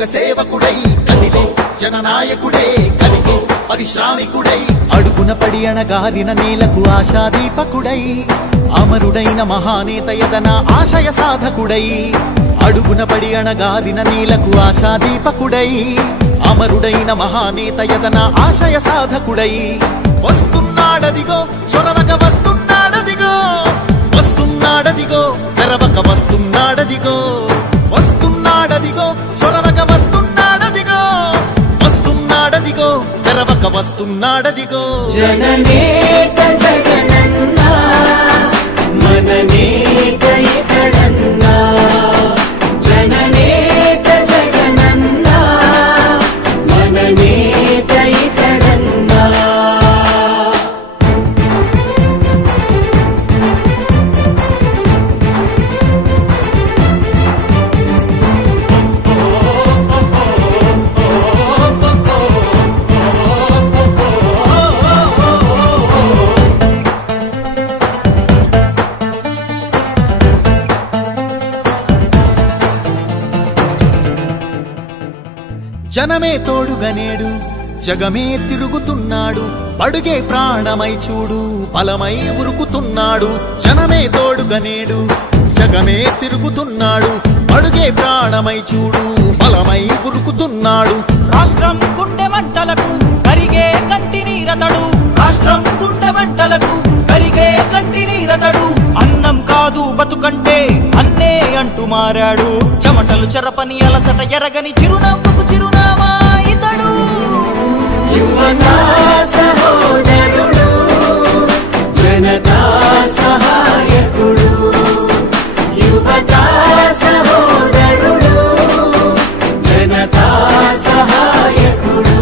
యుగ సేవకుడై కదిలే జననాయకుడే కలిగే పరిశ్రామికుడై అడుగున పడి అణగారిన నేలకు ఆశాదీపకుడై అమరుడైన మహానేత యదన ఆశయ సాధకుడై అడుగున పడి అణగారిన నేలకు ఆశాదీపకుడై అమరుడైన మహానేత యదన ఆశయ సాధకుడై వస్తున్నాడదిగో చొరవక వస్తున్నాడదిగో వస్తున్నాడదిగో తెరవక వస్తున్నాడదిగో వస్తున్నాడదిగో చొరవక వస్తున్నాడదిగో వస్తున్నాడదిగో తెరవక వస్తున్నాడదిగో జననేత జగనన్నా మననేత ఇతడన్నా జననేత జగనన్నా మననేత ఇతడన్నా జనమే తోడుగనేడు జగమే తిరుగుతున్నాడు అడుగే ప్రాణమై చూడు బలమై ఉరుకుతున్నాడు జనమే తోడుగనేడు జగమే తిరుగుతున్నాడు అడుగే ప్రాణమై చూడు బలమై ఉరుకుతున్నాడు రాష్ట్రం గుండె మంటలకు కరిగే కంటి నీరతడు రాష్ట్రం గుండె మంటలకు కరిగే కంటి నీరతడు అన్నం కాదు బతుకంటే అన్నే అంటూ మారాడు చెమటలు చెరపని అలసట ఎరగని చిరునవ్వుకు చిరునామా ఇతడు యువతా సహోదరుడు జనతా సహాయకుడు యువతా సహోదరుడు జనతా సహాయకుడు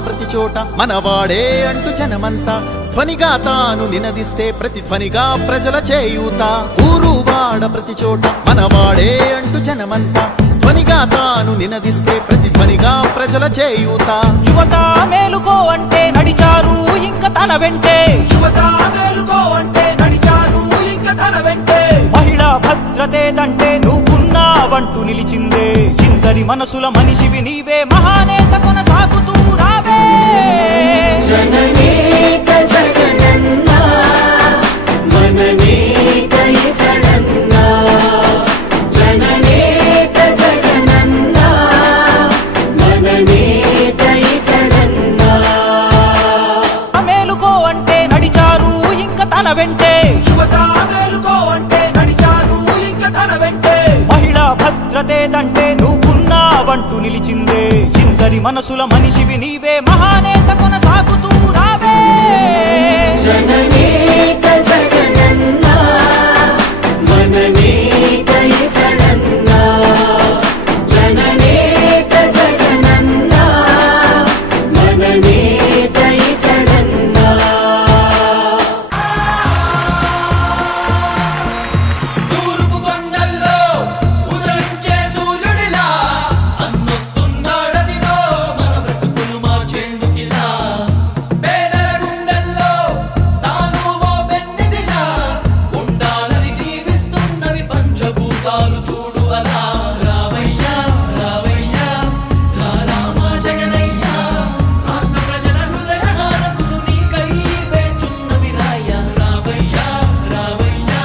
ప్రతి చోట మనవాడే అంటూ జనమంతా ధ్వనిగా తాను నినదిస్తే ప్రతిధ్వనిగా ప్రజల చేయూత ఊరు వాడ ప్రతి చోట మనవాడే అంటూ జనమంతా ధ్వనిగా తాను నినదిస్తే ప్రతిధ్వనిగా ప్రజల చేయూత యువత మేలుకో అంటే నడిచారు ఇంకా తన వెంటే యువత మేలుకో అంటే నడిచారు ఇంకా తన వెంటే మహిళా భద్రతేదంటే నువ్వున్నావంటూ నిలిచిందే ఇందరి మనసుల మనిషివి నీవే మహానేత కొనసాగుతూ రావే జననేత జగనన్నా మననేత ఇతడన్నా జననేత జగనన్నా మననేత ఇతడన్నా మేలుకో అంటే నడిచారు ఇంకా తన వెంటే యువత మేలుకో అంటే నడిచారు ఇంకా తన వెంటే మహిళా భద్రతేదంటే నువ్వున్నావంటూ నిలిచిందే ఇందరి మనసుల మనిషివి నీవే మహానేత కొనసాగుతూ రావే జననేత జగనన్నా మననేత ఇతడన్నా జననేత జగనన్నా మననేత ఇతడన్నా తూర్పు కొండల్లో ఉదయించే సూర్యుడిలా అన్నొస్తున్నాడదిగో మన బ్రతుకులు మార్చేందుకిలా పేదల గుండెల్లో తాను ఓ పెన్నిదిలా ఉండాలని దీవిస్తున్నవి పంచభూతాలు చూడు అలా రావయ్యా రావయ్యా రా రామ జగనయ్యా రాష్ట్ర ప్రజల హృదయ హారతులు నీకై వేచున్నవి రాయ రావయ్యా రావయ్యా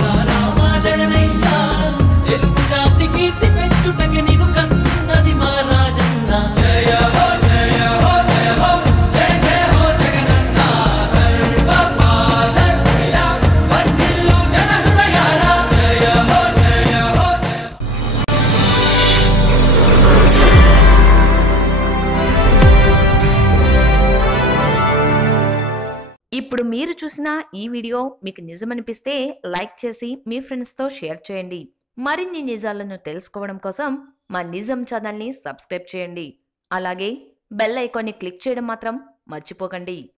రా రామ జగనయ్యా తెలుగు జాతి కీర్తి పెంచుటకి నీకు కన్నది మా రాజన్న జయ హో జయ హో జయ హో జయ జయ హో జగనన్న ధర్మ పాలనయ వర్ధిల్లు జన హృదయాల జయ హో జయ హో ఇప్పుడు మీరు చూసిన ఈ వీడియో మీకు నిజమనిపిస్తే లైక్ చేసి మీ ఫ్రెండ్స్తో షేర్ చేయండి. మరిన్ని నిజాలను తెలుసుకోవడం కోసం మా నిజం ఛానల్ని సబ్స్క్రైబ్ చేయండి. అలాగే బెల్ ఐకాన్ని క్లిక్ చేయడం మాత్రం మర్చిపోకండి.